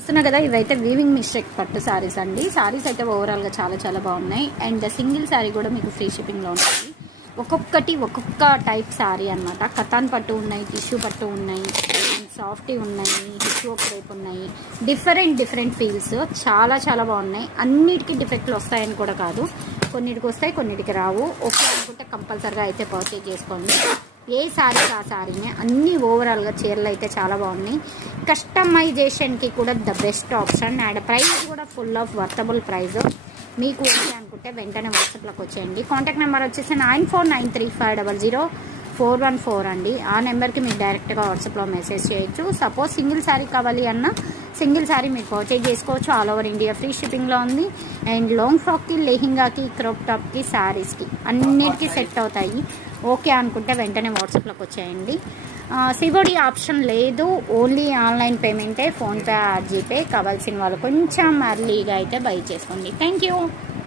చూస్తున్నా కదా, ఇవైతే వీవింగ్ మిస్టేక్ పట్టు సారీస్ అండి. సారీస్ అయితే ఓవరాల్గా చాలా చాలా బాగున్నాయి. అండ్ సింగిల్ సారీ కూడా మీకు ఫ్రీ షిప్పింగ్లో ఉంటుంది. ఒక్కొక్కటి ఒక్కొక్క టైప్ సారీ అనమాట. కతాన్ పట్టు ఉన్నాయి, టిష్యూ పట్టు ఉన్నాయి, సాఫ్టీ ఉన్నాయి, టిష్యూ క్రేప్ ఉన్నాయి. డిఫరెంట్ ఫీల్స్ చాలా చాలా బాగున్నాయి. అన్నిటికీ డిఫెక్ట్లు వస్తాయని కూడా కాదు, కొన్నిటికి వస్తాయి కొన్నిటికి రావు. ఓకే అనుకుంటే కంపల్సరీగా అయితే పర్చేజ్ చేసుకోండి. ఏ సారీకి ఆ సారీనే. అన్నీ ఓవరాల్గా చీరలు అయితే చాలా బాగున్నాయి. కస్టమైజేషన్కి కూడా the best option. And price కూడా ఫుల్ ఆఫ్ వర్తబుల్ ప్రైస్. మీకు ఓకే అనుకుంటే వెంటనే వాట్సాప్లోకి వచ్చేయండి. కాంటాక్ట్ నెంబర్ వచ్చేసి 9493500414 అండి. ఆ నెంబర్కి మీరు డైరెక్ట్గా వాట్సాప్లో మెసేజ్ చేయొచ్చు. సపోజ్ సింగిల్ శారీ కావాలి అన్న సింగిల్ శారీ మీరు పర్చేజ్ చేసుకోవచ్చు. ఆల్ ఓవర్ ఇండియా ఫ్రీ షిప్పింగ్లో ఉంది. అండ్ లాంగ్ ఫ్రాక్కి, లెహింగాకి, క్రాప్ టాప్కి, శారీస్కి అన్నిటికీ సెట్ అవుతాయి. ఓకే అనుకుంటే వెంటనే వాట్సాప్లోకి వచ్చేయండి. సివోడి ఆప్షన్ లేదు, ఓన్లీ ఆన్లైన్ పేమెంటే. PhonePe or GPay. కావాల్సిన వాళ్ళు కొంచెం అర్లీగా అయితే బై చేసుకోండి. Thank you.